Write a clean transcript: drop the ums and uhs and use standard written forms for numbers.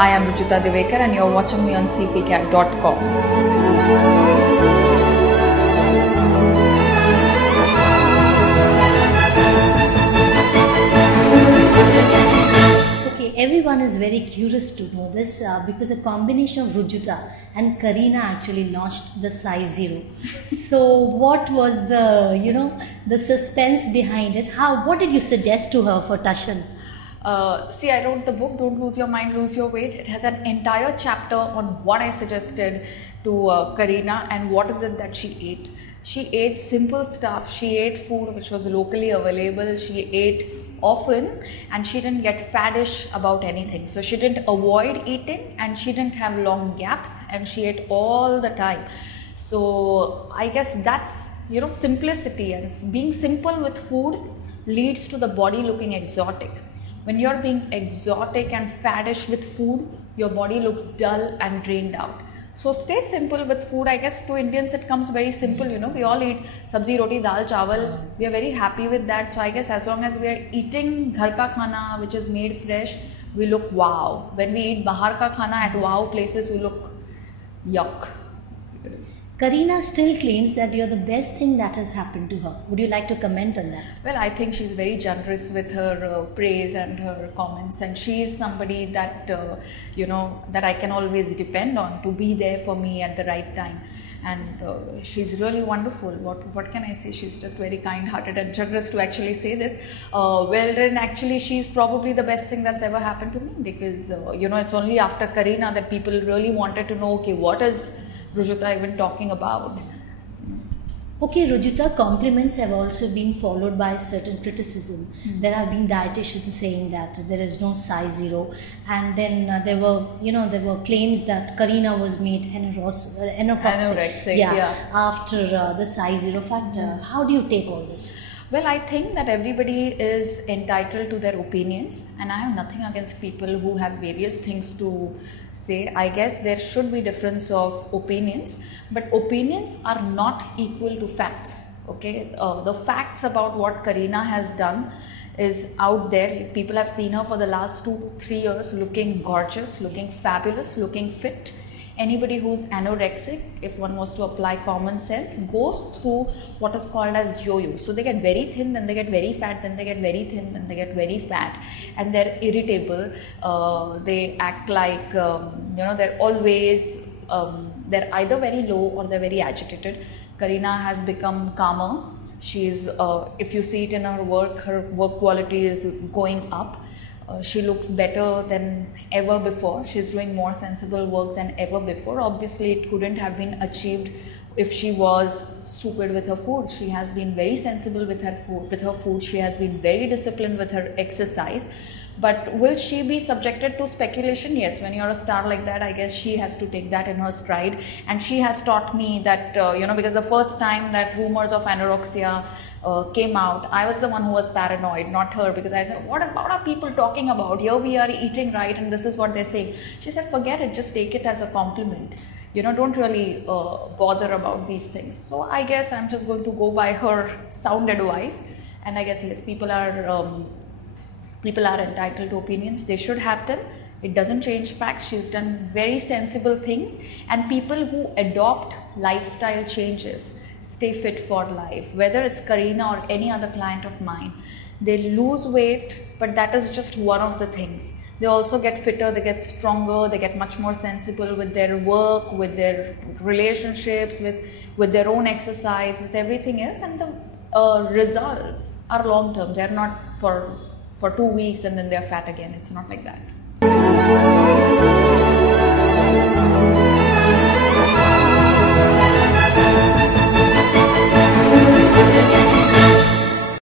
Hi, I'm Ruchita Divekar and you're watching me on cpcat.com. Okay, everyone is very curious to know this because a combination of Rujuta and Kareena actually launched the size 0. So, what was the suspense behind it? What did you suggest to her for Tashan? See, I wrote the book, Don't Lose Your Mind, Lose Your Weight. It has an entire chapter on what I suggested to Kareena and what is it that she ate. She ate simple stuff. She ate food which was locally available. She ate often and she didn't get faddish about anything. So she didn't avoid eating and she didn't have long gaps and she ate all the time. So I guess that's, simplicity, and being simple with food leads to the body looking exotic. When you're being exotic and faddish with food, your body looks dull and drained out. So stay simple with food. I guess to Indians it comes very simple, we all eat sabzi, roti, dal, chawal. We are very happy with that. So I guess as long as we are eating ghar ka khana which is made fresh, we look wow. When we eat bahar ka khana at wow places, we look yuck. Kareena still claims that you're the best thing that has happened to her. Would you like to comment on that? Well, I think she's very generous with her praise and her comments, and she is somebody that that I can always depend on to be there for me at the right time. And she's really wonderful. What can I say? She's just very kind-hearted and generous to actually say this. Well, then actually she's probably the best thing that's ever happened to me, because it's only after Kareena that people really wanted to know, okay, what is Rujuta even talking about? Okay, Rujuta, compliments have also been followed by certain criticism. There have been dietitians saying that there is no size 0, and then there were claims that Kareena was made anorexic after the size 0 factor. How do you take all this? Well, I think that everybody is entitled to their opinions, and I have nothing against people who have various things to say. I guess there should be difference of opinions, but opinions are not equal to facts. Okay, the facts about what Kareena has done is out there. People have seen her for the last 2-3 years looking gorgeous, looking fabulous, looking fit. Anybody who's anorexic, if one was to apply common sense, goes through what is called as yo-yo. So they get very thin, then they get very fat, then they get very thin, then they get very fat, and they're irritable. They act like, they're always, they're either very low or they're very agitated. Kareena has become calmer. She's, if you see it in her work quality is going up. She looks better than ever before. She's doing more sensible work than ever before. Obviously, it couldn't have been achieved if she was stupid with her food. She has been very sensible with her food. She has been very disciplined with her exercise. But will she be subjected to speculation? Yes, when you're a star like that, I guess she has to take that in her stride. And she has taught me that, because the first time that rumors of anorexia came out, I was the one who was paranoid, not her, because I said, what are people talking about? Here we are eating right and this is what they're saying. She said, forget it, just take it as a compliment. Don't really bother about these things. So I guess I'm just going to go by her sound advice. And I guess, yes, people are entitled to opinions. They should have them. It doesn't change facts. She's done very sensible things, and people who adopt lifestyle changes stay fit for life. Whether it's Kareena or any other client of mine, they lose weight, but that is just one of the things. They also get fitter, they get stronger, they get much more sensible with their work, with their relationships, with their own exercise, with everything else, and the results are long term. They're not for 2 weeks and then they're fat again. It's not like that.